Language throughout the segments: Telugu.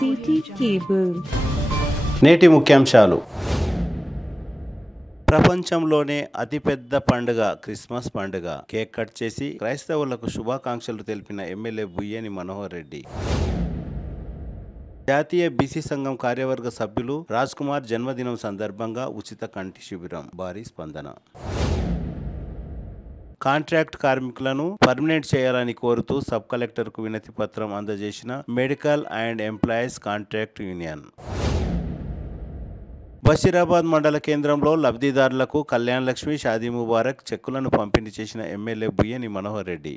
City cable. నేటి ముఖ్యాంశాలు. ప్రపంచంలోనే అతిపెద్ద పండుగ క్రిస్మస్ పండుగ. కేక్ కట్ చేసి క్రైస్తవులకు శుభాకాంక్షలు తెలిపిన ఎమ్మెల్యే బుయ్యేని మనోహర్ రెడ్డి. జాతీయ బీసీ సంఘం కార్యవర్గ సభ్యులు రాజ్ కుమార్ జన్మదినం సందర్భంగా ఉచిత కంటి శిబిరం, భారీ స్పందన. కాంట్రాక్ట్ కార్మికులను పర్మనెంట్ చేయాలని కోరుతూ సబ్ కలెక్టర్కు వినతి పత్రం అందజేసిన medical and employees contract union. Basheerabad మండల కేంద్రంలో లబ్ధిదారులకు కళ్యాణ్ లక్ష్మి, షాదీ ముబారక్ చెక్కులను పంపిణీ చేసిన ఎమ్మెల్యే బుయ్యేని మనోహర్ రెడ్డి.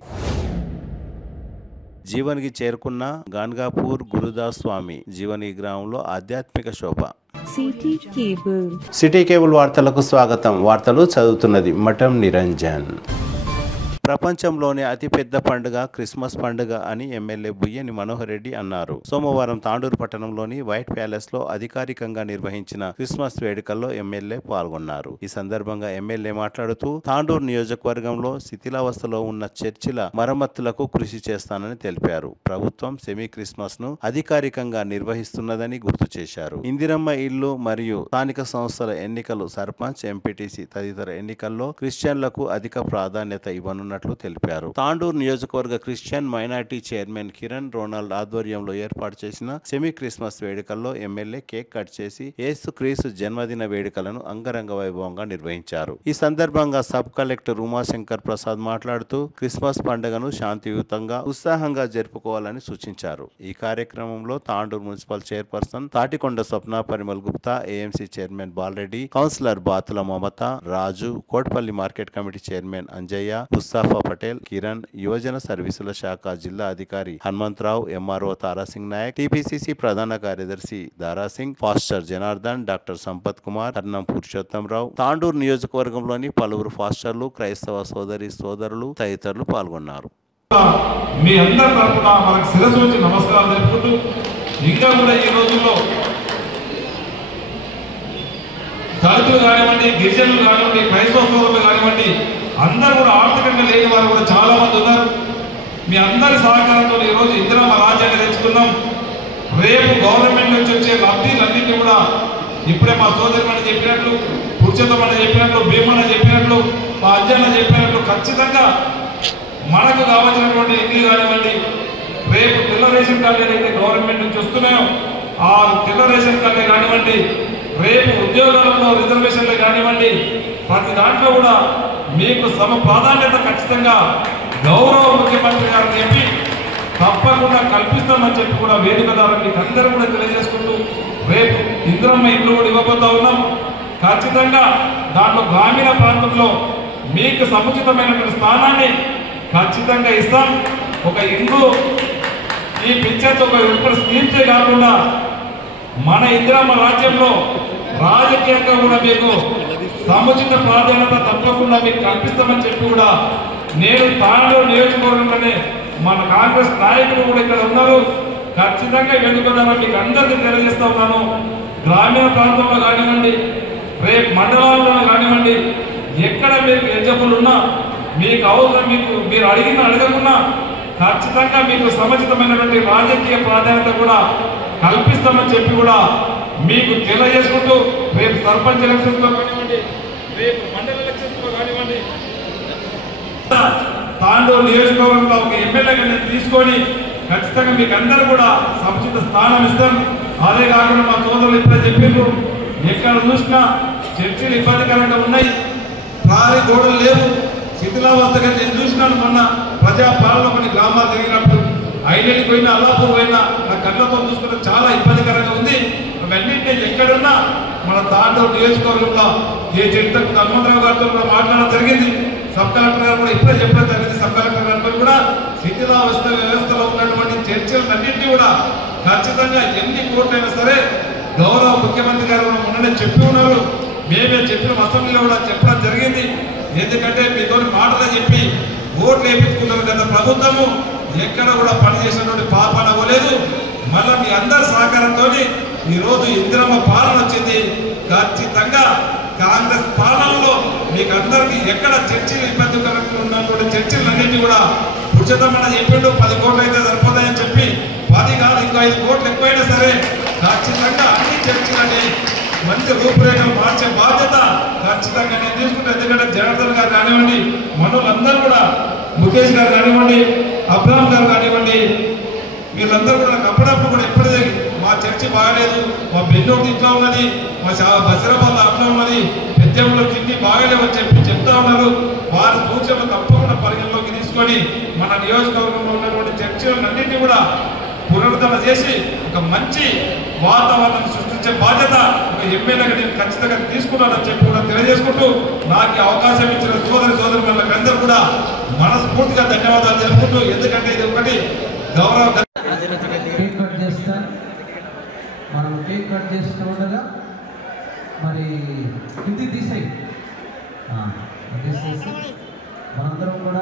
జీవన్కి చేరుకున్న గాన్గాపూర్ గురుదాస్ స్వామి. జీవని గ్రామంలో ఆధ్యాత్మిక శోభ. సిటీ కేబుల్ వార్తలకు స్వాగతం. వార్తలు చదువుతున్నది మఠం నిరంజన్. ప్రపంచంలోనే అతిపెద్ద పండుగ క్రిస్మస్ పండుగ అని ఎమ్మెల్యే బుయ్యేని మనోహర్ రెడ్డి అన్నారు. సోమవారం తాండూరు పట్టణంలోని వైట్ ప్యాలెస్ లో అధికారికంగా నిర్వహించిన క్రిస్మస్ వేడుకల్లో ఎమ్మెల్యే పాల్గొన్నారు. ఈ సందర్భంగా ఎమ్మెల్యే మాట్లాడుతూ తాండూరు నియోజకవర్గంలో శిథిలావస్థలో ఉన్న చర్చిల మరమ్మతులకు కృషి చేస్తానని తెలిపారు. ప్రభుత్వం సెమీ క్రిస్మస్ ను అధికారికంగా నిర్వహిస్తున్నదని గుర్తు చేశారు. ఇందిరమ్మ ఇల్లు మరియు స్థానిక సంస్థల ఎన్నికలు, సర్పంచ్, ఎంపీటీసీ తదితర ఎన్నికల్లో క్రిస్టియన్లకు అధిక ప్రాధాన్యత ఇవ్వనున్నారు తెలిపారు. తాండూరు నియోజకవర్గ Christian minority chairman Kiran Ronald ఆధ్వర్యంలో ఏర్పాటు చేసిన సెమీ క్రిస్మస్ వేడుకల్లో ఎమ్మెల్యే కేక్ కట్ చేసి యేసు క్రీస్తు జన్మదిన వేడుకలను అంగరంగ వైభవంగా నిర్వహించారు. ఈ సందర్భంగా సబ్ కలెక్టర్ ఉమాశంకర్ ప్రసాద్ మాట్లాడుతూ క్రిస్మస్ పండుగను శాంతియుతంగా, ఉత్సాహంగా జరుపుకోవాలని సూచించారు. ఈ కార్యక్రమంలో Tandur municipal chairperson Tatikonda Swapna Parimal Gupta, AMC chairman Balareddy, councillor Batula Mamata, Raju, Kotpalli market committee chairman Anjaiah, Mustafa Patel, Kiran, యువజన సర్వీసుల శాఖ జిల్లా అధికారి హనుమంతరావు, ఎంఆర్ఓ తారాసింగ్ నాయక్, టీపీసీసీ ప్రధాన కార్యదర్శి దారాసింగ్, ఫాస్టర్ జనార్దన్, డాక్టర్ సంపత్ కుమార్, కర్ణం పురుషోత్తంరావు, తాండూరు నియోజకవర్గంలోని పలువురు ఫాస్టర్లు, క్రైస్తవ సోదరులు తదితరులు పాల్గొన్నారు. మీ అందరి తరఫున మనకు శిరస్సు వచ్చి నమస్కారాలు తెలుపుకుంటూ, ఇంకా కూడా ఈ రోజుల్లో దళితులు కానివ్వండి, గిరిజనులు కానివ్వండి, క్రైస్తవ సోదరులు కానివ్వండి, అందరూ కూడా ఆర్థికంగా లేని వారు కూడా చాలా మంది ఉన్నారు. మీ అందరి సహకారంతో ఈరోజు ఇందిరమ్మ రాజ్యాన్ని తెచ్చుకున్నాం. రేపు గవర్నమెంట్ నుంచి వచ్చే లబ్ధిలన్నింటినీ కూడా ఇప్పుడే మా సోదరిమణి చెప్పినట్లు, పురుషోత్తమని చెప్పినట్లు, భీమన్న చెప్పినట్లు, మా అజ్జన్న చెప్పినట్లు ఖచ్చితంగా మనకు కావాల్సినటువంటి ఇల్లు కానివ్వండి, రేపు తెల్ల రేషన్ కార్డు ఏదైతే గవర్నమెంట్ నుంచి వస్తున్నాయో ఆ తెల్ల రేషన్ కార్డులే కానివ్వండి, రేపు ఉద్యోగాలలో రిజర్వేషన్లు కానివ్వండి, ప్రతి దాంట్లో కూడా మీకు సమ ప్రాధాన్యత ఖచ్చితంగా గౌరవ ముఖ్యమంత్రి గారు చెప్పి తప్పకుండా కల్పిస్తామని చెప్పి కూడా వేదిక ద్వారా మీకు అందరూ కూడా తెలియజేసుకుంటూ, రేపు ఇందిరమ్మ ఇల్లు కూడా ఇవ్వబోతా ఉన్నాం. ఖచ్చితంగా దాంట్లో గ్రామీణ ప్రాంతంలో మీకు సముచితమైనటువంటి స్థానాన్ని ఖచ్చితంగా ఇస్తాం. ఒక ఇల్లు ఈ పిక్చర్స్ ఒక ఇప్పుడు స్కీమ్సే కాకుండా మన ఇందిరమ్మ రాజ్యంలో రాజకీయంగా కూడా మీకు సముచిత ప్రాధాన్యత తప్పకుండా మీకు కల్పిస్తామని చెప్పి కూడా నేను తాండూరు నియోజకవర్గంలోనే మన కాంగ్రెస్ నాయకులు కూడా ఇక్కడ ఉన్నారు. ఖచ్చితంగా వెనుకదాన మీకు అందరికీ తెలియజేస్తా ఉన్నాను. గ్రామీణ ప్రాంతంలో కానివ్వండి, రేపు మండలాల్లో కానివ్వండి, ఎక్కడ మీకు ఎలిజిబుల్ ఉన్నా, మీకు అవసరం, మీరు అడగకున్నా ఖచ్చితంగా మీకు సముచితమైనటువంటి రాజకీయ ప్రాధాన్యత కూడా కల్పిస్తామని చెప్పి కూడా మీకు తెలియజేసుకుంటూ, రేపు సర్పంచ్ ఎలక్షన్స్ లో కానివ్వండి, రేపు మండల ఎలక్షన్స్ లో కానివ్వండి, తాండూరు నియోజకవర్గంలో ఒక ఎమ్మెల్యేగా నేను తీసుకొని ఖచ్చితంగా మీకు అందరూ కూడా సముచిత స్థానం ఇస్తాం. అదే కాకుండా మా సోదరులు ఇప్పుడే చెప్పిండ్రు, ఎక్కడ చూసినా చర్చలు ఇబ్బందికరంగా ఉన్నాయి, భారీ గోడలు లేవు, శిథిలావస్థగా నేను చూసినాను. మొన్న ప్రజాపాలన కొన్ని గ్రామాలు తిరిగినప్పుడు ఐడెంటికి పోయినా, అల్లాపూర్ పోయినా నా కళ్ళతో చూసుకుంటే చాలా ఇబ్బందికరంగా ఉంది. అవన్నింటినీ ఎక్కడున్నా మన తాండూరు నియోజకవర్గంలో ఏ చరిత్ర హనుమంతరావు గారితో కూడా మాట్లాడడం జరిగింది. సబ్ కలెక్టర్ గారు కూడా ఇప్పుడే చెప్పడం జరిగింది. సబ్ కలెక్టర్ గారిపై కూడా శిథిలావస్థ వ్యవస్థలో ఉన్నటువంటి చర్చలన్నింటినీ కూడా ఖచ్చితంగా ఎన్ని కోట్లైనా సరే గౌరవ ముఖ్యమంత్రి గారు కూడా మొన్ననే చెప్పి ఉన్నారు. మేమే చెప్పిన అసెంబ్లీలో కూడా చెప్పడం జరిగింది. ఎందుకంటే మీతో మాటలు చెప్పి ఓట్లు వేయించుకున్నారు గత ప్రభుత్వము, ఎక్కడ కూడా పనిచేసినటువంటి పాపన అవ్వలేదు. మళ్ళీ మీ అందరి సహకారంతో ఈరోజు ఇందిరమ్మ పాలన వచ్చింది. ఖచ్చితంగా కాంగ్రెస్ పాలనలో మీకు అందరికీ ఎక్కడ చర్చలు ఇబ్బందికరంగా ఉన్నటువంటి చర్చలన్నింటినీ కూడా పురుషోత్తమన్న చెప్పిండు 10 కోట్లు అయితే సరిపోతాయని చెప్పి 10 కాదు ఇంకో 5 కోట్లు ఎక్కువైనా సరే ఖచ్చితంగా అన్ని చర్చలని మంచి రూపురేఖలు మార్చే బాధ్యత ఖచ్చితంగా నేను తీసుకుంటే, ఎందుకంటే జనార్దన్ గారు కానివ్వండి, మనులందరూ కూడా ముఖేష్ గారు కానివ్వండి, అబ్రామ్ గారు కానివ్వండి, వీళ్ళందరూ కూడా నాకు అప్పుడప్పుడు కూడా ఎప్పుడే మా చర్చి బాగాలేదు, మా బెన్నూరు ఇంట్లో ఉన్నది, మా బసిరాబాద్ అట్లా ఉన్నది, పెద్దంలో కింది బాగాలేవని చెప్పి చెప్తా ఉన్నారు. వారి సూచనలు తప్పకుండా పరిగణలోకి తీసుకొని మన నియోజకవర్గంలో ఉన్నటువంటి చర్చలన్నింటినీ కూడా పునరుద్ధరణ చేసి ఒక మంచి వాతావరణం సృష్టించే బాధ్యత ఒక ఎమ్మెల్యేగా నేను ఖచ్చితంగా తీసుకున్నానని చెప్పి కూడా తెలియజేసుకుంటూ, నాకు అవకాశం ఇచ్చిన సోదరులకు అందరూ కూడా మనస్ఫూర్తిగా ధన్యవాదాలు తెలుపుకుంటూ, ఎందుకంటే ఇది ఒకటి గౌరవ కేక్ కట్ చేస్తా. మనం కేక్ కట్ చేస్తూ ఉండగా మరి ఇది తీసేసి మనందరం కూడా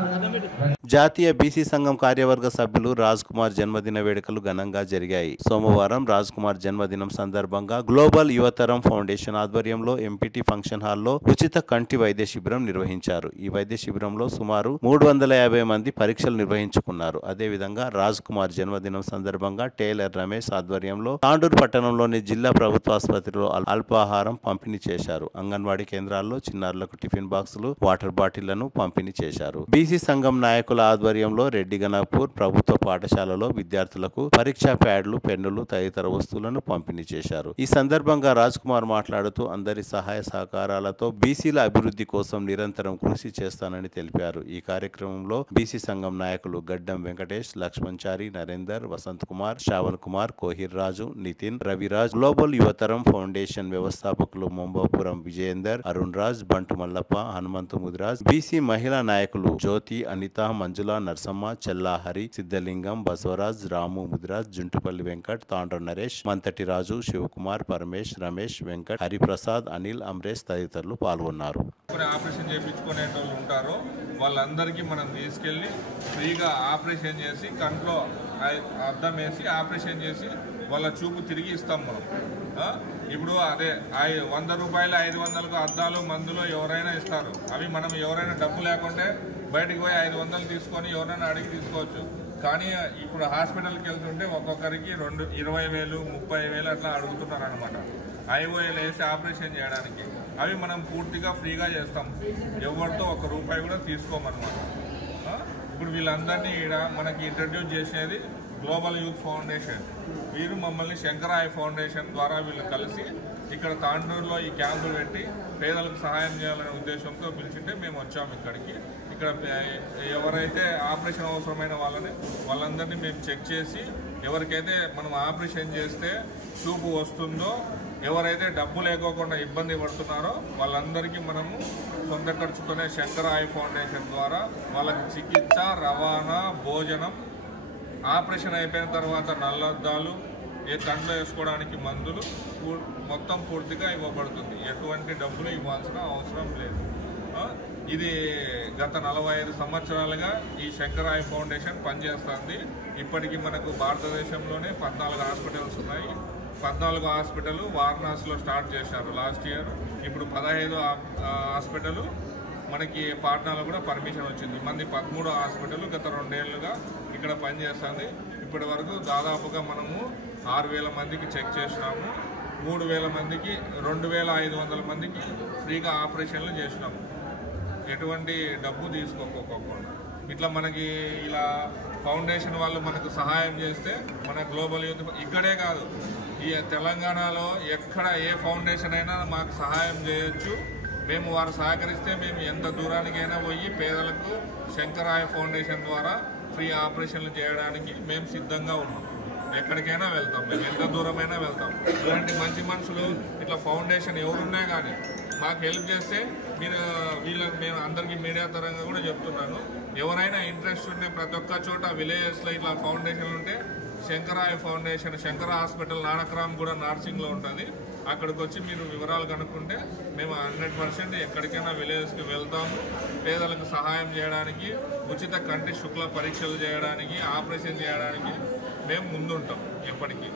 జాతీయ బీసీ సంఘం కార్యవర్గ సభ్యులు రాజ్ కుమార్ జన్మదిన వేడుకలు ఘనంగా జరిగాయి. సోమవారం రాజ్ కుమార్ జన్మదినం సందర్భంగా గ్లోబల్ యువతరం ఫౌండేషన్ ఆధ్వర్యంలో ఎంపీటీ ఫంక్షన్ హాల్లో ఉచిత కంటి వైద్య శిబిరం నిర్వహించారు. ఈ వైద్య శిబిరంలో సుమారు 350 మంది పరీక్షలు నిర్వహించుకున్నారు. అదేవిధంగా రాజ్ కుమార్ జన్మదినం సందర్భంగా టేలర్ రమేష్ ఆధ్వర్యంలో తాండూరు పట్టణంలోని జిల్లా ప్రభుత్వ ఆసుపత్రిలో అల్పాహారం పంపిణీ చేశారు. అంగన్వాడీ కేంద్రాల్లో చిన్నారులకు టిఫిన్ బాక్సులు, వాటర్ బాటిళ్లను పంపిణీ చేశారు. బీసీ సంఘం నాయకుల ఆధ్వర్యంలో రెడ్డి గణపూర్ ప్రభుత్వ పాఠశాలలో విద్యార్థులకు పరీక్షా ప్యాడ్లు, పెన్నులు తదితర వస్తువులను పంపిణీ చేశారు. ఈ సందర్భంగా రాజ్ కుమార్ మాట్లాడుతూ అందరి సహాయ సహకారాలతో బీసీల అభివృద్ధి కోసం నిరంతరం కృషి చేస్తానని తెలిపారు. ఈ కార్యక్రమంలో బీసీ సంఘం నాయకులు గడ్డం వెంకటేష్, లక్ష్మణ్చారి, నరేందర్, వసంత్ కుమార్, శ్రావణ్ కుమార్, కోహిర్ రాజు, నితిన్, రవిరాజ్, గ్లోబల్ యువతరం ఫౌండేషన్ వ్యవస్థాపకులు మొంబాపురం విజయేందర్, అరుణ్ రాజ్, బంటు మల్లప్ప, హనుమంతు ముదిరాజ్, బీసీ మహిళా నాయకులు జ్యోతి, అనిత, మంజుల, నర్సమ్మ, చెల్లా హరి, సిద్ధలింగం, బసవరాజ్, రాము ముదిరాజ్, జుంటుపల్లి వెంకట్, తాండ్ర నరేష్, మంతటి రాజు, శివకుమార్, పరమేష్, రమేష్, వెంకట్, హరిప్రసాద్, అనిల్, అమరేష్ తదితరులు పాల్గొన్నారు. ఆపరేషన్ చేయించుకునే వాళ్ళు ఉంటారో వాళ్ళందరికీ మనం తీసుకెళ్ళి ఫ్రీగా ఆపరేషన్ చేసి కంట్లో అద్దం వేసి ఆపరేషన్ చేసి వాళ్ళ చూపు తిరిగి ఇస్తాం మనం. ఇప్పుడు అదే 100 రూపాయలు 500కు అద్దాలు మందులు ఎవరైనా ఇస్తారు. అవి మనం ఎవరైనా డబ్బు లేకుంటే బయటకు పోయి 500 తీసుకొని ఎవరైనా అడిగి తీసుకోవచ్చు. కానీ ఇప్పుడు హాస్పిటల్కి వెళ్తుంటే ఒక్కొక్కరికి 20,000 30,000 అట్లా అడుగుతున్నారు అనమాట. ఐఓఎల్ వేసి ఆపరేషన్ చేయడానికి. అవి మనం పూర్తిగా ఫ్రీగా చేస్తాం. ఎవరితో ₹1 కూడా తీసుకోమన్నమాట. ఇప్పుడు వీళ్ళందరినీ ఇక్కడ మనకి ఇంట్రడ్యూస్ చేసేది గ్లోబల్ యూత్ ఫౌండేషన్. వీరు మమ్మల్ని శంకర ఐ ఫౌండేషన్ ద్వారా వీళ్ళు కలిసి ఇక్కడ తాండూరులో ఈ క్యాంపులు పెట్టి పేదలకు సహాయం చేయాలనే ఉద్దేశంతో పిలిచింటే మేము వచ్చాము ఇక్కడికి. ఇక్కడ ఎవరైతే ఆపరేషన్ అవసరమైన వాళ్ళందరినీ మేము చెక్ చేసి ఎవరికైతే మనం ఆపరేషన్ చేస్తే చూపు వస్తుందో, ఎవరైతే డబ్బు లేకోకుండా ఇబ్బంది పడుతున్నారో వాళ్ళందరికీ మనము సొంత ఖర్చుతోనే శంకర ఐ ఫౌండేషన్ ద్వారా వాళ్ళకి చికిత్స, రవాణా, భోజనం, ఆపరేషన్ అయిపోయిన తర్వాత నల్లద్దాలు, కంట్లో వేసుకోవడానికి మందులు మొత్తం పూర్తిగా ఇవ్వబడుతుంది. ఎటువంటి డబ్బులు ఇవ్వాల్సిన అవసరం లేదు. ఇది గత 45 సంవత్సరాలుగా ఈ శంకర ఐ ఫౌండేషన్ పనిచేస్తుంది. ఇప్పటికీ మనకు భారతదేశంలోనే 14 హాస్పిటల్స్ ఉన్నాయి. 14 హాస్పిటల్ వారణాసిలో స్టార్ట్ చేశారు లాస్ట్ ఇయర్. ఇప్పుడు 15 హాస్పిటల్ మనకి పాట్నాలో కూడా పర్మిషన్ వచ్చింది. మంది 13 హాస్పిటల్ గత 2 ఏళ్లుగా ఇక్కడ పనిచేస్తుంది. ఇప్పటి వరకు దాదాపుగా మనము 6,000 మందికి చెక్ చేసినాము. 3,000 మందికి 2,500 మందికి ఫ్రీగా ఆపరేషన్లు చేసినాము, ఎటువంటి డబ్బు తీసుకోకపోకుండా. ఇట్లా మనకి ఇలా ఫౌండేషన్ వాళ్ళు మనకు సహాయం చేస్తే మన గ్లోబల్ యూత్ ఇక్కడే కాదు, ఈ తెలంగాణలో ఎక్కడ ఏ ఫౌండేషన్ అయినా మాకు సహాయం చేయొచ్చు. మేము వారు సహకరిస్తే మేము ఎంత దూరానికైనా పోయి పేదలకు శంకర ఐ ఫౌండేషన్ ద్వారా ఫ్రీ ఆపరేషన్లు చేయడానికి మేము సిద్ధంగా ఉన్నాం. ఎక్కడికైనా వెళ్తాం, మేము ఎంత దూరమైనా వెళ్తాం. ఇలాంటి మంచి మనుషులు ఇట్లా ఫౌండేషన్ ఎవరున్నా కానీ మాకు హెల్ప్ చేస్తే మేము అందరికీ మీడియా తరంగా కూడా చెప్తున్నాను, ఎవరైనా ఇంట్రెస్ట్ ఉంటే ప్రతి ఒక్క చోట విలేజెస్లో ఇట్లా ఫౌండేషన్లు ఉంటే Shankara I foundation, Shankara hospital Nanakram కూడా నార్సింగ్లో ఉంటుంది. అక్కడికి వచ్చి మీరు వివరాలు కనుక్కుంటే మేము 100% ఎక్కడికైనా విలేజెస్కి వెళ్తాము. పేదలకు సహాయం చేయడానికి, ఉచిత కంటి శుక్ల పరీక్షలు చేయడానికి, ఆపరేషన్ చేయడానికి మేము ముందుంటాం ఎప్పటికీ.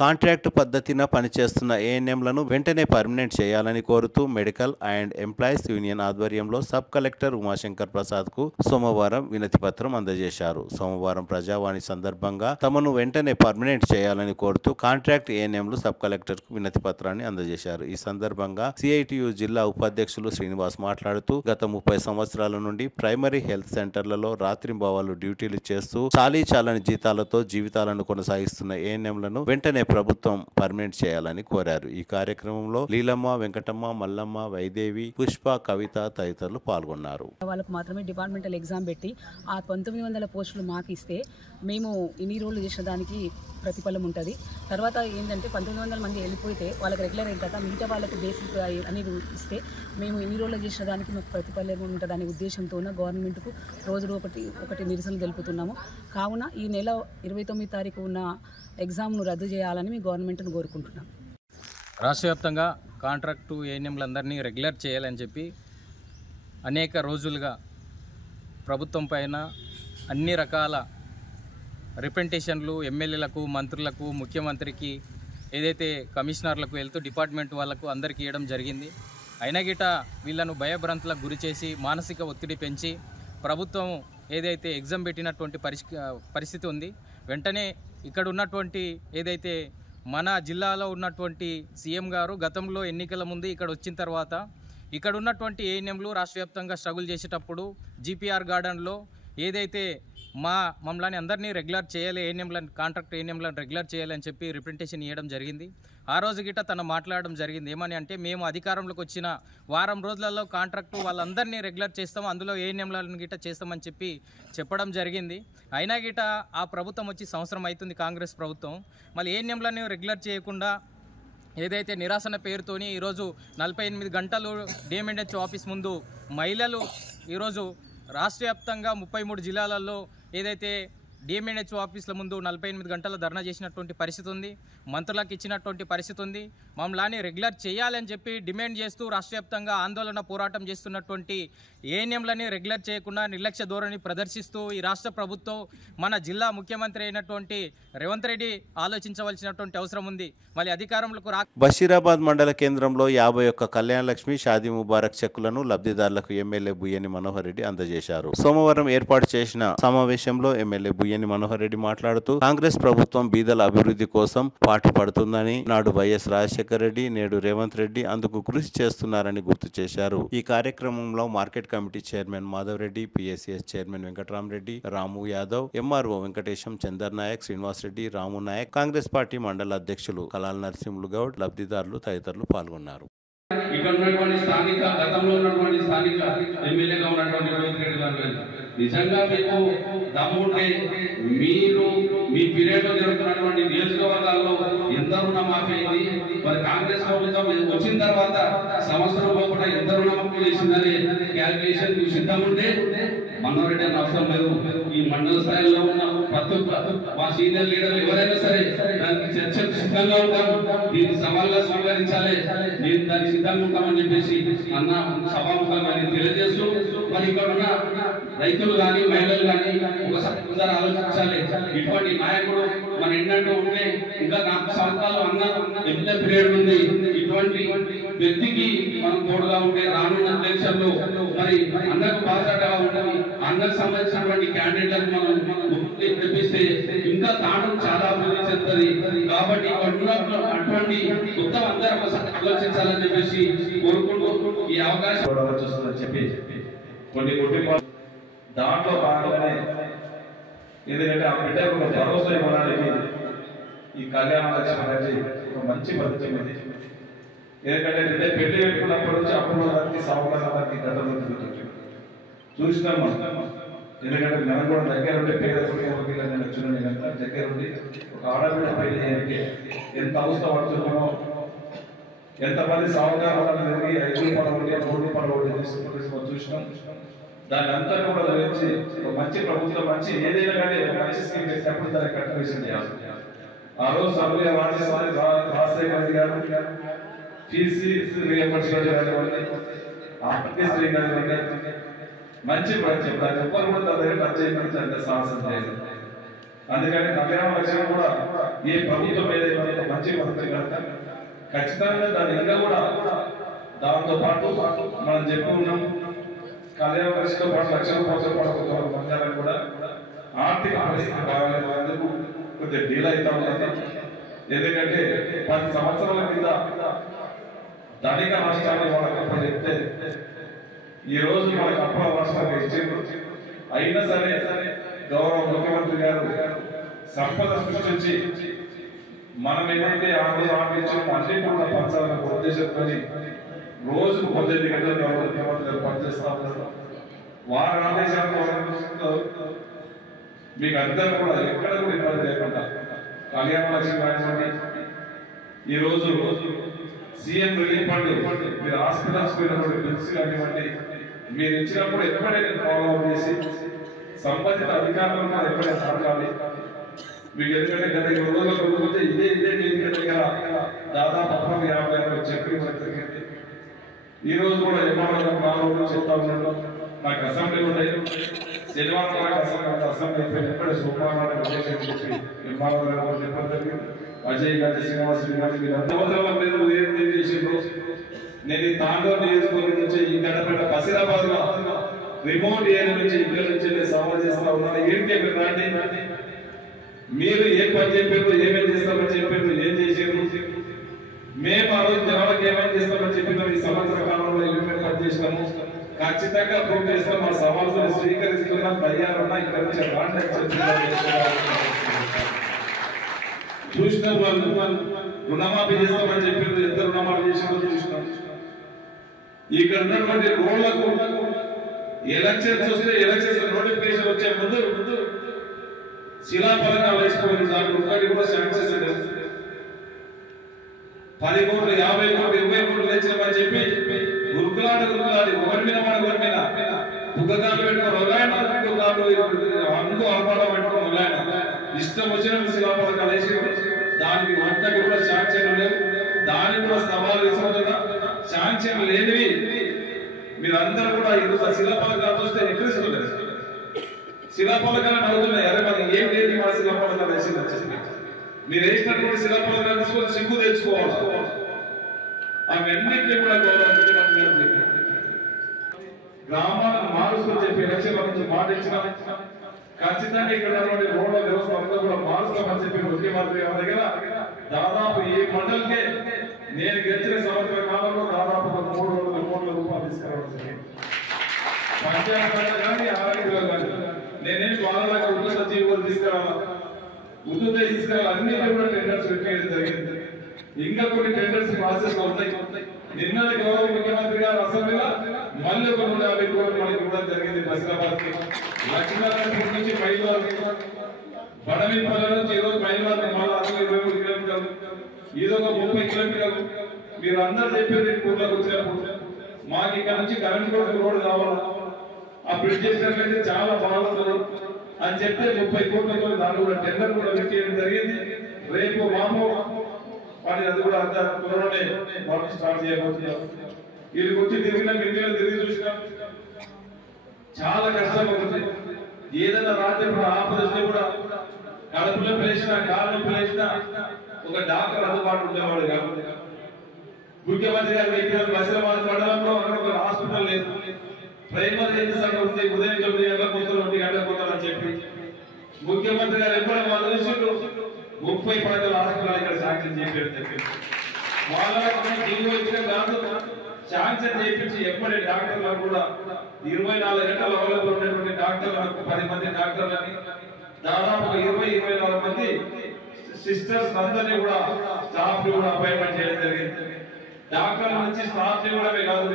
కాంట్రాక్ట్ పద్ధతిన పనిచేస్తున్న ఏఎన్ఎంలను వెంటనే పర్మనెంట్ చేయాలని కోరుతూ మెడికల్ అండ్ ఎంప్లాయీస్ యూనియన్ ఆధ్వర్యంలో సబ్ కలెక్టర్ ఉమాశంకర్ ప్రసాద్కు సోమవారం వినతిపత్రం అందజేశారు. సోమవారం ప్రజావాణి సందర్భంగా తమను వెంటనే పర్మనెంట్ చేయాలని కోరుతూ కాంట్రాక్ట్ ఏఎన్ఎంలు సబ్ కలెక్టర్కు వినతిపత్రాన్ని అందజేశారు. ఈ సందర్భంగా సిఐటియు జిల్లా ఉపాధ్యక్షులు శ్రీనివాస్ మాట్లాడుతూ గత 30 సంవత్సరాల నుండి ప్రైమరీ హెల్త్ సెంటర్లలో రాత్రింబవళ్లు డ్యూటీలు చేస్తూ చాలని జీతాలతో జీవితాలను కొనసాగిస్తున్న ఏఎన్ఎంలను వెంటనే ప్రభుత్వం పర్మనెంట్ చేయాలని కోరారు. ఈ కార్యక్రమంలో లీలమ్మ, వెంకటమ్మ, మల్లమ్మ, వైదేవి, పుష్ప, కవిత తదితరులు పాల్గొన్నారు. వాళ్ళకు మాత్రమే డిపార్ట్మెంటల్ ఎగ్జామ్ పెట్టి ఆ 1900 పోస్టులు మాకు ఇస్తే మేము ఇన్ని రోజులు చేసిన దానికి ప్రతిఫలం ఉంటుంది. తర్వాత ఏంటంటే 1900 మంది వెళ్ళిపోతే వాళ్ళకి రెగ్యులర్ అయిన తర్వాత మిగతా వాళ్ళకు బేసిక్ అనేది ఇస్తే మేము ఇన్ని రోజులు చేసిన దానికి మాకు ప్రతిఫలం ఉంటుంది అనే ఉద్దేశంతోనే గవర్నమెంట్కు రోజు ఒకటి నిరసన తెలుపుతున్నాము. కావున ఈ నెల 29వ తారీఖు ఉన్న ఎగ్జామ్ను రద్దు చేయాలని మీ గవర్నమెంట్ను కోరుకుంటున్నాం. రాష్ట్ర వ్యాప్తంగా కాంట్రాక్టు ఏఎన్ఎంలందరినీ రెగ్యులర్ చేయాలని చెప్పి అనేక రోజులుగా ప్రభుత్వం పైన అన్ని రకాల రిప్రజెంటేషన్లు ఎమ్మెల్యేలకు, మంత్రులకు, ముఖ్యమంత్రికి, ఏదైతే కమిషనర్లకు, హెల్త్ డిపార్ట్మెంట్ వాళ్ళకు అందరికీ ఇవ్వడం జరిగింది. అయినా గిట వీళ్ళను భయభ్రాంతులకు గురి చేసి మానసిక ఒత్తిడి పెంచి ప్రభుత్వం ఏదైతే ఎగ్జామ్ పెట్టినటువంటి పరిస్థితి ఉంది. వెంటనే ఇక్కడ ఉన్నటువంటి ఏదైతే మన జిల్లాలో ఉన్నటువంటి సీఎం గారు గతంలో ఎన్నికల ముందు ఇక్కడ వచ్చిన తర్వాత ఇక్కడ ఉన్నటువంటి ఏఎన్ఎంలు రాష్ట్ర వ్యాప్తంగా స్ట్రగుల్ చేసేటప్పుడు జీపీఆర్ గార్డెన్లో ఏదైతే మమ్మల్ని అందరినీ రెగ్యులర్ చేయాలి, ఏఎన్ఎంలను కాంట్రాక్ట్ ఏఎన్ఎంలను రెగ్యులర్ చేయాలని చెప్పి రిప్రజెంటేషన్ ఇవ్వడం జరిగింది. ఆ రోజు గిట్ట తను మాట్లాడడం జరిగింది. ఏమని అంటే, మేము అధికారంలోకి వచ్చిన వారం రోజులలో కాంట్రాక్టు వాళ్ళందరినీ రెగ్యులర్ చేస్తాము, అందులో ఏఎన్ఎంలను గిట్ట చేస్తామని చెప్పడం జరిగింది. అయినా గిట్ట ఆ ప్రభుత్వం వచ్చి సంవత్సరం అవుతుంది, కాంగ్రెస్ ప్రభుత్వం. మళ్ళీ ఏఎన్ఎంలను రెగ్యులర్ చేయకుండా ఏదైతే నిరాశన పేరుతోని ఈరోజు 48 గంటలు డిఎంఎన్హెచ్ ఆఫీస్ ముందు మహిళలు ఈరోజు రాష్ట్ర వ్యాప్తంగా 33 జిల్లాలలో ఏదైతే డిఎంఎన్హెచ్ ఆఫీసుల ముందు 48 గంటల ధర్నా చేసినటువంటి పరిస్థితి ఉంది. మంత్రులకు ఇచ్చినటువంటి పరిస్థితి ఉంది. మమ్మల్ని రెగ్యులర్ చేయాలని చెప్పి డిమాండ్ చేస్తూ రాష్ట్ర వ్యాప్తంగా ఆందోళన పోరాటం చేస్తున్నటువంటి ఏఎన్ఎంలని రెగ్యులర్ చేయకుండా నిర్లక్ష్య ధోరణి ప్రదర్శిస్తూ ఈ రాష్ట్ర ప్రభుత్వం, మన జిల్లా ముఖ్యమంత్రి అయినటువంటి రేవంత్ రెడ్డి ఆలోచించవలసినటువంటి అవసరం ఉంది. మళ్ళీ అధికారంలోకి బషీరాబాద్ మండల కేంద్రంలో 51 కళ్యాణ లక్ష్మి షాదీ ముబారక్ చెక్కులను లబ్ధిదారులకు ఎమ్మెల్యే బుయ్యని మనోహర్ రెడ్డి అందజేశారు. సోమవారం ఏర్పాటు చేసిన సమావేశంలో ఎమ్మెల్యే బుయ్యని మనోహర్ రెడ్డి మాట్లాడుతూ కాంగ్రెస్ ప్రభుత్వం బీదల అభివృద్ధి కోసం పాటు పడుతుందని, నాడు వైఎస్ రాజశేఖర రెడ్డి, నేడు రేవంత్ రెడ్డి అందుకు కృషి చేస్తున్నారని గుర్తు చేశారు. ఈ కార్యక్రమంలో market committee chairman Madhav Reddy, PSCS chairman Venkatramareddy, Ramu Yadav, MRO Venkatesham, Chandar Nayak, Srinivas Reddy, Ramu Nayak, Congress party మండల అధ్యక్షులు కలాల్ నరసింహులు గౌడ్, లబ్ధిదారులు తదితరులు పాల్గొన్నారు. ఇక్కడ ఉన్నటువంటి స్థానిక, గతంలో ఉన్నటువంటి స్థానిక ఎమ్మెల్యేగా ఉన్నటువంటి రేవంత్ రెడ్డి గారు నిజంగా మీకు దమ్ముంటే మీరు మీ పీరియడ్ లో జరుగుతున్నటువంటి నియోజకవర్గాల్లో ఎంత రుణమాఫీ అయింది, మరి కాంగ్రెస్ ప్రభుత్వం వచ్చిన తర్వాత సంవత్సరం లోపల ఎంత రుణమాఫీ చేసిందని క్యాల్కులేషన్ సిద్ధం ఉంటే మనోరెడ్డి అని అవసరం లేదు. ఈ మండల స్థాయిలో ఉన్న ప్రతి ఒక్క మా సీనియర్ లీడర్లు ఎవరైనా సరే దానికి చర్చకు సిద్ధంగా ఉంటాం, దీన్ని సవాల్గా స్వీకరించాలి, నేను దానికి సిద్ధంగా ఉంటామని చెప్పేసి అన్న సభాముఖంగా తెలియజేస్తూ, మరి ఇక్కడ ఉన్న రైతులు కానీ మహిళలు కానీ ఒకసారి ఆలోచించాలి. ఇటువంటి నాయకుడు మన ఎన్నట్టు ఉంటే ఇంకా 4 సంవత్సరాలు అన్న ఎమ్మెల్యే పీరియడ్ ఉంది. ఇటువంటి వ్యక్తికి మనం తోడుగా ఉంటే రానున్న ఎలక్షన్లో మరి అన్నకు బాధ్యతగా ఉండాలి. అన్నకు సంబంధించినటువంటి క్యాండిడేట్లకు మనం తెప్పిస్తే ఇంకా తాను చాలా అభివృద్ధి చెందుతుంది. కాబట్టి అటువంటి ఉత్తమ అందరూ ఒకసారి ఆలోచించాలని చెప్పేసి కోరుకుంటూ ఈ అవకాశం చూస్తుందని చెప్పి కొన్ని కుటుంబాలు దాంట్లో భాగంగానే, ఎందుకంటే ఆ బిడ్డకు ఒక భరోసా ఇవ్వడానికి ఈ కళ్యాణ లక్ష్మి అనేది ఒక మంచి పద్ధతి ఉంది. ఎందుకంటే బిడ్డ పెళ్లి పెట్టుకున్నప్పటి నుంచి అప్పుడు వారికి సౌకర్యాలకి గతంలో చూసినాం. ఎందుకంటే మనం కూడా దగ్గర ఉండే పేద కుటుంబాలకి వచ్చిన దగ్గర ఉండి ఒక ఆడబిడ్డ పెళ్లి చేయడానికి ఎంత అవస్థ పడుతున్నామో ఎంతమంది సాగుదారులను తిరిగి 5 రూపాయల వడ్డీ 3 రూపాయల వడ్డీ తీసుకుంటూ చూసినాం. దాని అంతా కూడా గురించి ఒక మంచి ప్రభుత్వం మంచి ఏదైనా కానీ మంచి స్కీమ్ చేసినప్పుడు దాన్ని కంటిన్యూషన్ చేయాలి. ఆ రోజు సర్వే రాజశేఖర రెడ్డి గారు ఫీజీ రియంబర్స్మెంట్ కానివ్వండి, ఆరోగ్యశ్రీ కానివ్వండి, మంచి పరిచయం దాన్ని ఎవ్వరు కూడా తన దగ్గర టచ్ చేయమని అంటే సాహసం చేయలేదు. అందుకని కళ్యాణ లక్ష్యం కూడా ఏ ప్రభుత్వం ఏదైనా మంచి పద్ధతి కనుక ఖచ్చితంగా దాని ఇంకా కూడా దాంతో పాటు మనం చెప్పి ఉన్నాం. కళ్యాణ లక్ష్యంతో పాటు 1,00,000 రూపాయలతో పాటు మందిరాలకు కూడా ఆర్థిక పరిస్థితి బాగాలేనందుకు కొద్దిగా డీల్ అవుతా ఉన్నది. ఎందుకంటే 10 సంవత్సరాల కింద ధనిక రాష్ట్రాలు వాళ్ళకి చెప్తే ఈ రోజు మనకు అప్పుల రాష్ట్రాలు ఇచ్చింది. అయినా సరే గౌరవ ముఖ్యమంత్రి గారు సంపద సృష్టించి మనం ఏదైతే ఆలోచించామో అన్ని కూడా పంచాలన్న ఉద్దేశంతో రోజుకు 18 గంటలు గౌరవ ముఖ్యమంత్రి గారు పనిచేస్తా ఉన్నారు. వారి ఆదేశాలతో మీకు అందరూ కూడా ఎక్కడ కూడా ఇబ్బంది లేకుండా కళ్యాణ లక్ష్మి కానివ్వండి, ఈ రోజు సీఎం రిలీఫ్ ఫండ్ మీరు హాస్పిటల్స్ బిల్స్ కానివ్వండి, మీరు ఇచ్చినప్పుడు ఎప్పుడైనా ఫాలో అప్ చేసి సంబంధిత అధికారులు కూడా ఎప్పుడైనా అడగాలి. మీకు ఎందుకంటే గత 2 రోజుల పోతే ఇదే వేదిక దగ్గర దాదాపు 50 చెప్పి జరిగింది. ఈ రోజు కూడా ఎంఆర్ఓ 4 రోజులు చెప్తా ఉన్నాడు. నాకు అసెంబ్లీ ఉన్నాయి, శనివారం అసెంబ్లీ ఎప్పుడే సోమవారం చెప్పి ఎంఆర్ఓ గారు చెప్పడం జరిగింది. అజయ్ గారి శ్రీనివాస్ గారి సంవత్సరాల మీద ఏం చేసిండ్రు. నేను ఈ తాండూరు నియోజకవర్గం నుంచి ఈ గడపేట బసిరాబాద్ లో రిమోట్ ఏరియా నుంచి ఇక్కడ నుంచి సవాల్ చేస్తా ఉన్నాను. ఏంటి రండి, మీరు ఏం పని చెప్పారు, ఏమేమి చేస్తామని చెప్పారు, ఏం చేసారు, మేము ఆ రోజు జనాలకు ఏమేమి చేస్తామని చెప్పినాం, ఈ సంవత్సర కాలంలో ఏమేమి పని చేసినాము ఖచ్చితంగా ప్రూవ్ చేస్తాం. మా సవాల్ని స్వీకరిస్తున్నాం, తయారున్నా ఇక్కడ నుంచి రాండి చూసిన వాళ్ళు రుణమాఫీ చేస్తామని చెప్పారు. ఎంత రుణమాఫీ చేసినారో చూసినాం. ఇక్కడ ఉన్నటువంటి రోడ్లకు ఎలక్షన్స్ వస్తే ఎలక్షన్స్ నోటిఫికేషన్ వచ్చే ముందు శిలాఫలకాలు వేసుకోవాలి. దాంట్లో ఒక్కటి కూడా శాంక్షన్ 10 కోట్లు 50 కోట్లు 20 కోట్లు తెచ్చామని చెప్పి గురుకులాడి ఒకరి మీద బుగ్గకాలు పెట్టుకుని అంగు అర్పాలో పెట్టుకుని ఇష్టం వచ్చిన శిలాఫలకాలు వేసి దానికి ఒక్కటి కూడా శాంక్షన్ లేవు. దానికి కూడా సవాలు తీసుకుంటున్నా. శాంక్షన్ లేనివి మీరందరూ కూడా ఈరోజు శిలాఫలకాలు చూస్తే ఎక్కడిస్తున్నారు. శిలాఫలకాలను అడుగుతున్నాయి, అరే మనకి ఏం లేదు మన శిలాఫలకాలు వేసింది. మీరు వేసినటువంటి శిలాఫలకాలు తీసుకొని సిగ్గు తెచ్చుకోవాలి. అవన్నింటినీ కూడా గ్రామాలను మారుస్తూ చెప్పి ఎలక్షన్ల నుంచి మాట ఇచ్చిన ఖచ్చితంగా ఇక్కడ రోడ్ల వ్యవస్థ అంతా కూడా మారుస్తామని చెప్పి ముఖ్యమంత్రి గారి దగ్గర దాదాపు ఈ మండలికే నేను గెలిచిన సంవత్సర కాలంలో దాదాపు 300 కోట్ల రూపాయలు తీసుకురావాలి. పంచాయతీ కానీ ఆరోగ్యంలో కానీ నేనేం వాళ్ళకి ఉచిత జీవులు తీసుకురావాలి, ఉచిత తీసుకురావాలి, అన్ని కూడా టెండర్స్ పెట్టేది జరిగింది. ఇంకా కొన్ని టెండర్స్ ప్రాసెస్ ఉంటాయి. నిన్న గౌరవ ముఖ్యమంత్రి గారు అసెంబ్లీలో మళ్ళీ ఒక 150 కోట్లు మనకి కూడా జరిగింది. బసిరాబాద్ లక్ష్మీనారాయణ నుంచి బడమిపల్ల నుంచి ఈరోజు మైలాబాద్ మళ్ళీ 23 కిలోమీటర్లు, ఇదొక 30 కిలోమీటర్లు. మీరు అందరూ చెప్పారు ఊర్లోకి వచ్చినప్పుడు మాకు ఇక్కడ నుంచి కరెంట్ రోడ్డు కావాలి, ఆ బ్రిడ్జ్ చేసినట్లయితే చాలా బాగుంటుంది అని చెప్తే 30 కోట్లతో దాన్ని కూడా టెండర్ కూడా పెట్టేయడం జరిగింది. రేపు మామూ పని అది కూడా అంత త్వరలోనే వర్క్ స్టార్ట్ చేయబోతున్నాం. వీళ్ళకి వచ్చి తిరిగిన ఇండియాలో తిరిగి చూసినాం, చాలా కష్టం అవుతుంది. ఏదైనా రాత్రి ఆపదస్తే కూడా కడుపులో పిలిచిన కాళ్ళు పిలిచిన ఒక డాక్టర్ అందుబాటు ఉండేవాడు కాబట్టి ముఖ్యమంత్రి గారు పెట్టిన బసిరాబాద్ మండలంలో అక్కడ ఒక హాస్పిటల్ లేదు. ప్రైమరీ హెల్త్ సెంటర్ ఉంది, ఉదయం 9 గంటలకు 1 గంటలకు పోతారని చెప్పి ముఖ్యమంత్రి గారు ఎప్పుడు వాళ్ళు 30 పడకల హాస్పిటల్ ఇక్కడ శాంక్షన్ చేయించారు. వాళ్ళకి వచ్చిన దాంట్లో శాంక్షన్ చేయించి ఎప్పటి డాక్టర్లు కూడా 24 గంటలు అవైలబుల్ ఉన్నటువంటి డాక్టర్లకు 10 మంది డాక్టర్లని దాదాపు 20-24 మంది సిస్టర్స్ అందరినీ కూడా స్టాఫ్ ని కూడా అపాయింట్మెంట్ చేయడం జరిగింది. డాక్టర్ల నుంచి స్టాఫ్ ని కూడా కాదు,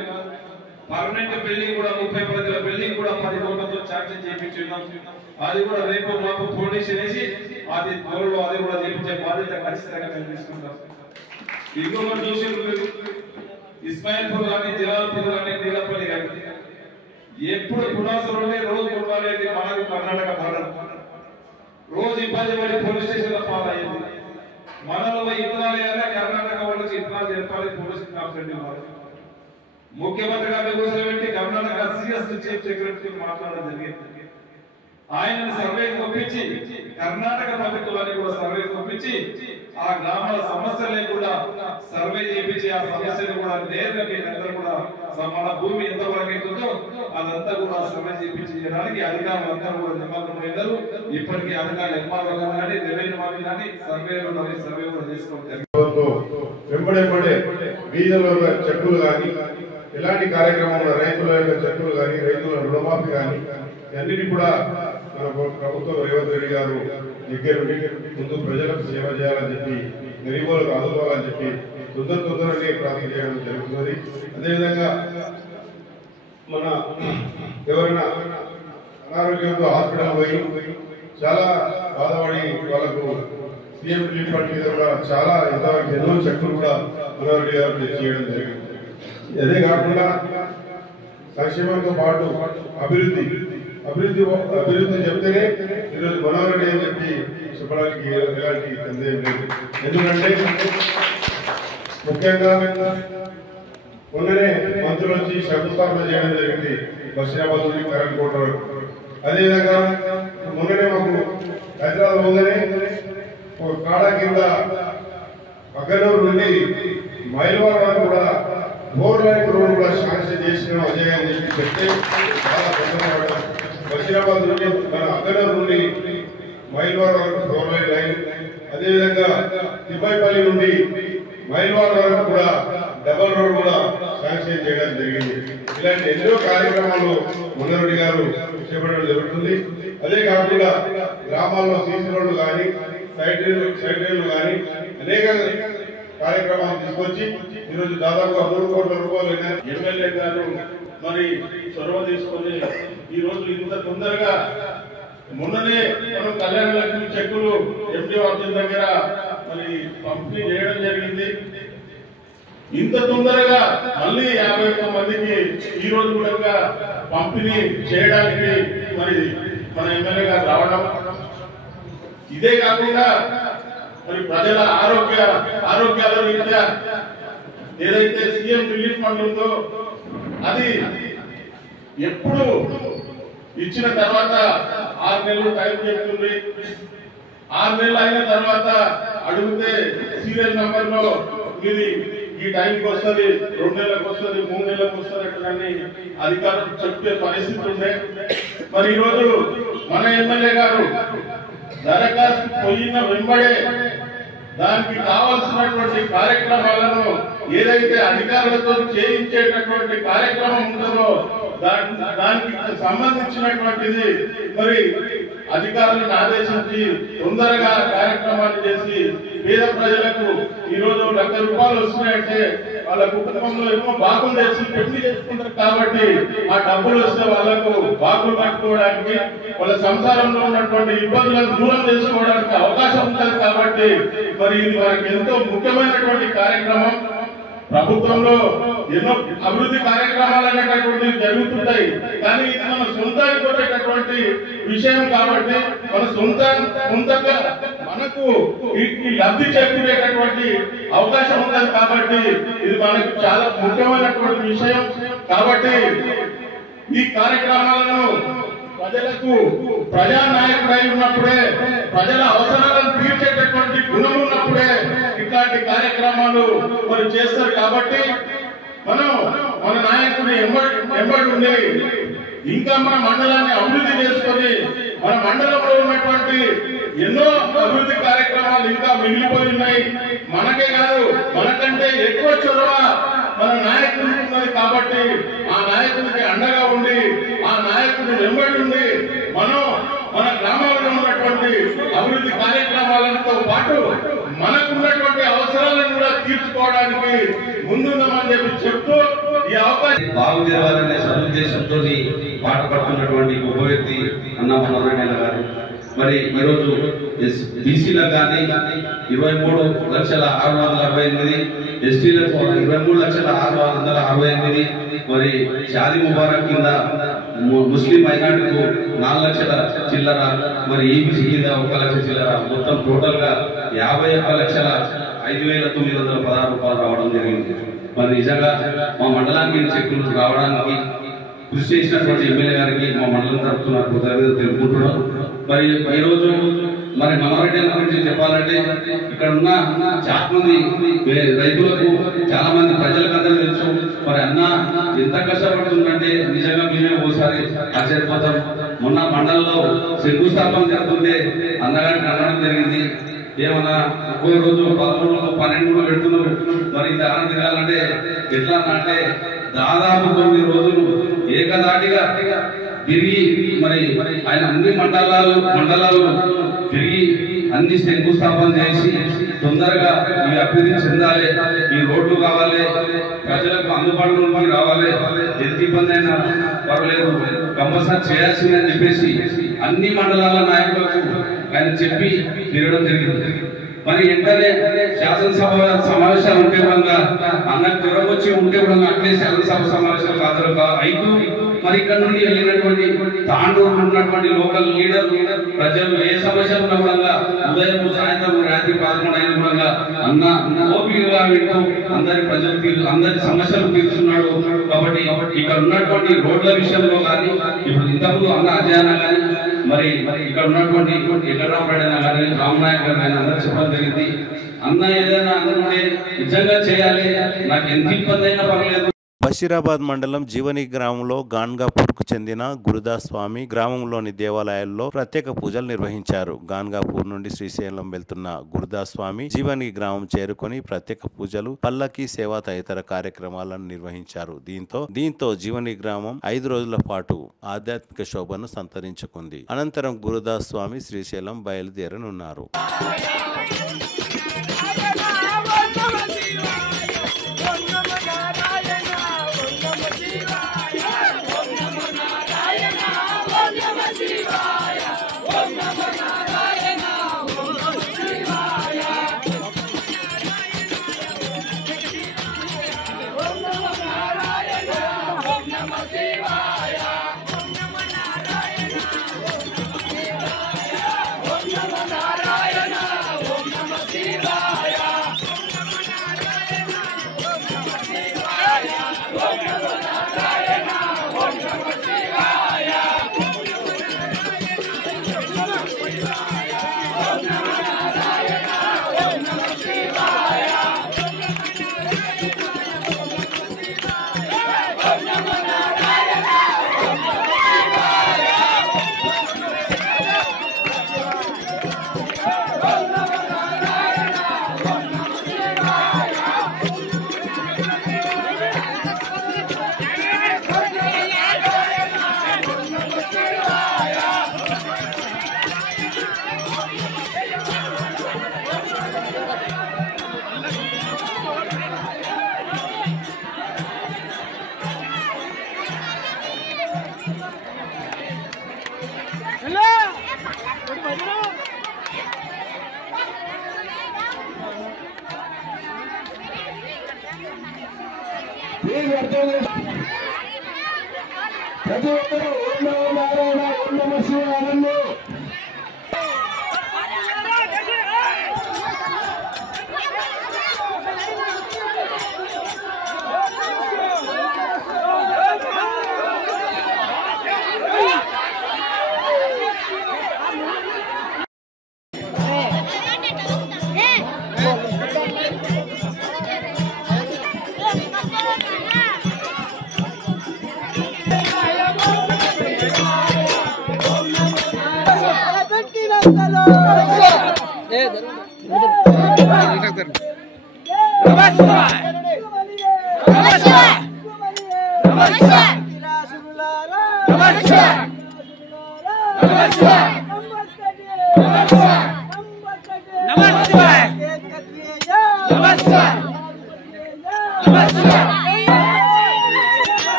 పర్మనెంట్ బిల్డింగ్ కూడా 30 పడకల బిల్డింగ్ కూడా 10 కోట్లతో శాంక్షన్ చేయించున్నాం. అది కూడా రేపు మాకు ఫౌండేషన్ వేసి అది త్వరలో అది కూడా చేయించే బాధ్యత ఖచ్చితంగా మేము తీసుకుంటాం. ఇంకొక చూసి ఇస్మాయిల్పూర్ కానీ జలాల్పూర్ కానీ నీలపల్లి కానీ ఎప్పుడు పునాసులోనే రోజు కొట్టాలి మనకు కర్ణాటక బార్డర్ రోజు ఇబ్బంది పడి పోలీస్ స్టేషన్లో పాలయ్యింది. మనలో ఇతనాలు వేయాలి కర్ణాటక వాళ్ళకి ఇతనాలు చెప్పాలి పోలీస్ కాన్స్టెంట్ ముఖ్యమంత్రి గారిని కూర్చోబెట్టి కర్ణాటక సిఎస్ చీఫ్ సెక్రటరీ మాట్లాడడం జరిగింది. ఆయనను సర్వేకి పంపించి కర్ణాటక ప్రభుత్వాన్ని కూడా సర్వేకి పంపించి ఆ గ్రామాల సమస్యలే కూడా సర్వే చేయించి ఆ సమస్యలు కూడా నేరుగా మీరందరూ కూడా మన భూమి ఎంతవరకు అవుతుందో అదంతా కూడా సర్వే చేయించడానికి అధికారులు అందరూ కూడా నిమగ్నమైనారు. ఇప్పటికీ అధికారులు ఎంఆర్ఓ కానీ రెవెన్యూ వాళ్ళు కానీ సర్వే కూడా చేసుకోవడం జరిగింది. వెంబడే వీధుల్లో చెక్కులు కానీ ఎలాంటి కార్యక్రమంలో రైతుల యొక్క చెక్కులు కానీ రైతుల రుణమాఫీ కానీ అన్నిటి కూడా మన ప్రభుత్వం రేవంత్ రెడ్డి గారు దగ్గరుండి ముందు ప్రజలకు సేవ చేయాలని చెప్పి గరీబులకు ఆదుకోవాలని చెప్పి తొందరనే ప్రార్థన చేయడం జరుగుతున్నది. అదేవిధంగా మన ఎవరైనా అనారోగ్యంతో హాస్పిటల్ పోయి చాలా బాధపడి వాళ్ళకు సీఎం రిలీఫ్ ఫండ్ మీద కూడా చాలా ఎంతవరకు ఎన్నో చెక్కులు కూడా మనోహర్ రెడ్డి గారు చేయడం జరిగింది. అదే కాకుండా సంక్షేమంతో పాటు అభివృద్ధి చెప్తేనే ఈరోజు మనోహర్ రెడ్డి అని చెప్పి చెప్పడానికి ఎలాంటి సందేహం లేదు. ఎందుకంటే ముఖ్యంగా మొన్ననే మంత్రులు వచ్చి శంకుస్థాపన చేయడం జరిగింది బషీరాబాద్ నుండి కరెంట్ కోట వరకు. అదేవిధంగా మొన్ననే మాకు హైదరాబాద్ పోగానే ఒక కాడా కింద అగ్గనూరు నుండి మైలవాడ వరకు కూడా 4 లైన్ రోడ్ కూడా శాంక్షన్ చేసిన అజయ్ అని చెప్పి చెప్తే చాలా సంతోషపడ్డాం. బషీరాబాద్ నుండి మన అగ్గనూరు నుండి మైలవాడ వరకు 4 లైన్, అదేవిధంగా తిబ్బాయిపల్లి నుండి మైలవాడ వరకు కూడా డబల్ రోడ్ కూడా శాంక్షన్ చేయడం జరిగింది. ఇలాంటి ఎన్నో కార్యక్రమాలు మనోహర్ రెడ్డి గారు చేపట్టడం జరుగుతుంది. అదే కాకుండా గ్రామాల్లో సీసీ రోడ్లు కానీ సైడ్ రైళ్లు కానీ అనేక కార్యక్రమాలు తీసుకొచ్చి ఈరోజు దాదాపుగా 3 కోట్ల రూపాయలు ఎమ్మెల్యే గారు మరి చొరవ తీసుకొని ఈ రోజు ఇంత తొందరగా మొన్ననే మనం కళ్యాణ లక్ష్మి చెక్కులు ఎంపీ ఆఫీస్ దగ్గర మరి పంపిణీ చేయడం జరిగింది. ఇంత తొందరగా మళ్ళీ 51 మందికి ఈ రోజు కూడా పంపిణీ చేయడానికి మరి మన ఎమ్మెల్యే గారు రావడం, ఇదే కాకుండా మరి ప్రజల ఆరోగ్యాల రీత్యా ఏదైతే సీఎం రిలీఫ్ ఫండ్ ఉందో అది ఎప్పుడు ఇచ్చిన తర్వాత 6 నెలలు టైం చెప్తుంది. 6 నెలలు అయిన తర్వాత అడిగితే సీరియల్ నంబర్ లో ఇది ఈ టైంకి వస్తుంది, 2 నెలలకు వస్తుంది, 3 నెలలకు వస్తుంది అధికారులు చెప్పే పరిస్థితి ఉండే. మరి ఈరోజు మన ఎమ్మెల్యే గారు దరఖాస్తు పోయిన వెంబడే దానికి కావాల్సినటువంటి కార్యక్రమాలను ఏదైతే అధికారులతో చేయించేటటువంటి కార్యక్రమం ఉంటుందో దానికి సంబంధించినటువంటిది మరి అధికారులను ఆదేశించి తొందరగా కార్యక్రమాలు చేసి పేద ప్రజలకు ఈ రోజు 1,00,000 రూపాయలు వస్తున్నాయంటే వాళ్ళ కుటుంబంలో ఏమో బాకులు తెచ్చి పెళ్లి చేసుకుంటారు కాబట్టి ఆ డబ్బులు వస్తే వాళ్ళకు బాకులు కట్టుకోవడానికి వాళ్ళ సంసారంలో ఉన్నటువంటి ఇబ్బందులను దూరం చేసుకోవడానికి అవకాశం ఉంటుంది. కాబట్టి మరి ఇది మనకి ఎంతో ముఖ్యమైనటువంటి కార్యక్రమం. ప్రభుత్వంలో ఎన్నో అభివృద్ధి కార్యక్రమాలు అనేటటువంటివి జరుగుతుంటాయి, కానీ ఇది మన సొంతానికి వచ్చేటటువంటి విషయం కాబట్టి మన సొంతంగా మనకు ఈ లబ్ధి చేకూరేటటువంటి అవకాశం ఉంటుంది. కాబట్టి ఇది మనకు చాలా ముఖ్యమైనటువంటి విషయం. కాబట్టి ఈ కార్యక్రమాలను ప్రజలకు ప్రజానాయకుడై ఉన్నప్పుడే, ప్రజల అవసరాలను తీర్చేటటువంటి గుణం ఉన్నప్పుడే ఇట్లాంటి కార్యక్రమాలు మరి చేస్తారు. కాబట్టి మనం మన నాయకుని ఎంబడి ఉండి ఇంకా మన మండలాన్ని అభివృద్ధి చేసుకొని మన మండలంలో ఉన్నటువంటి ఎన్నో అభివృద్ధి కార్యక్రమాలు ఇంకా మిగిలిపోయి ఉన్నాయి. మనకే కాదు, మనకంటే ఎక్కువ చొరవ మన నాయకుడికి ఉన్నది. కాబట్టి ఆ నాయకుడికి అండగా ఉండి ఆ నాయకుడిని వెంబడి ఉండి మనం మన గ్రామాల్లో ఉన్నటువంటి అభివృద్ధి కార్యక్రమాలతో పాటు మనకున్నటువంటి అవసరాలను కూడా తీర్చుకోవడానికి ముందుందామని చెప్తూ ఈ అవకాశం బాగు తెరవాలనే సదుద్దేశంతో పాటుపడుతున్నటువంటి గొప్ప వ్యక్తి అన్న మనోహర్ రెడ్డి గారు. మరి ఈరోజు బీసీలకు కానీ 23,668,000, ఎస్టీలకు 23,668,000, మరి షాదీ ముబారక్ కింద ముస్లిం మైనార్టీకు 4 లక్షల చిల్లర, మరి ఈబీసీ కింద 1 లక్ష చిల్లర, మొత్తం టోటల్ గా 51,05,916 రూపాయలు రావడం జరిగింది. మరి నిజంగా మా మండలానికి చెక్కులు రావడానికి కృషి చేసినటువంటి ఎమ్మెల్యే గారికి మా మండలం తరఫున కృతజ్ఞతలు తెలుపుకుంటున్నాం. మరి ఈ రోజు మరి మనోరెడ్డి గురించి చెప్పాలంటే ఇక్కడ ఉన్న చాలా మంది రైతులకు, చాలా మంది ప్రజలకు అందరూ తెలుసు. మరి అన్న ఎంత కష్టపడుతుందంటే నిజంగా మేమే ఒకసారి ఆశ్చర్యపోతాం. మొన్న మండలంలో శంకుస్థాపన జరుగుతుంటే అన్నగారికి అనడం జరిగింది, ఏమన్నా ఒక్కో రోజు 11, 12 పెడుతున్నారు, మరి ఇంత ఆనందం తిరగాలంటే ఎట్లా అంటే దాదాపు 9 రోజులు ఏకదాటిగా తిరిగి మరి ఆయన అన్ని మండలాలు తిరిగి అన్ని శంకుస్థాపన చేసి తొందరగా ఈ అభివృద్ధి చెందాలి, ఈ రోడ్లు కావాలి, ప్రజలకు అందుబాటులోకి రావాలి, ఎంత ఇబ్బంది అయినా పర్వాలేదు కంపల్సరీ చేయాల్సిందని చెప్పేసి అన్ని మండలాల నాయకులకు ఆయన చెప్పి తిరగడం జరిగింది. మరి వెంటనే శాసనసభ సమావేశాలు ఉంటే కూడా అన్నకు జ్వరం వచ్చి ఉంటే కూడా అట్లే శాసనసభ సమావేశాలు హాజరు అయితూ మరి ఇక్కడ నుండి వెళ్ళినటువంటి తాండూరు ఉన్నటువంటి లోకల్ లీడర్ ప్రజలు ఏ సమస్యలు ఉన్నా కూడా ఉదయం సాయంత్రం రాత్రి 11 అయిన కూడా అన్న ఓపికగా వింటూ అందరి ప్రజలకు అందరి సమస్యలు తీర్చున్నాడు. కాబట్టి ఇక్కడ ఉన్నటువంటి రోడ్ల విషయంలో కానీ ఇప్పుడు ఇంతకుముందు అన్న అధ్యయన కానీ మరి ఇక్కడ ఉన్నటువంటి ఎల్లరామరెడ్డి కానీ రామనాయక్ గారు కానీ అందరూ చెప్పడం జరిగింది. అన్న ఏదైనా అనుకుంటే నిజంగా చేయాలి, నాకు ఎంత ఇబ్బంది అయినా పర్లేదు. బషీరాబాద్ మండలం జీవని గ్రామంలో గాన్గాపూర్కు చెందిన గురుదాస్ స్వామి గ్రామంలోని దేవాలయాల్లో ప్రత్యేక పూజలు నిర్వహించారు. గాన్గాపూర్ నుండి శ్రీశైలం వెళ్తున్న గురుదాస్ స్వామి జీవని గ్రామం చేరుకొని ప్రత్యేక పూజలు, పల్లకి సేవ తదితర కార్యక్రమాలను నిర్వహించారు. దీంతో జీవని గ్రామం 5 రోజుల పాటు ఆధ్యాత్మిక శోభను సంతరించుకుంది. అనంతరం గురుదాస్ స్వామి శ్రీశైలం బయలుదేరనున్నారు. ప్రతి ఒక్కరూ ఓం నమో నారాయణ, ఓం నమః శివాయ.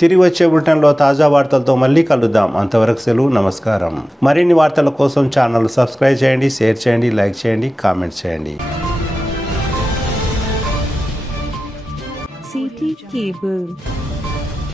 తిరిగి వచ్చే బులెటిన్లో తాజా వార్తలతో మళ్ళీ కలుద్దాం. అంతవరకు సెలవు, నమస్కారం. మరిన్ని వార్తల కోసం ఛానల్ సబ్స్క్రైబ్ చేయండి, షేర్ చేయండి, లైక్ చేయండి, కామెంట్ చేయండి. City cable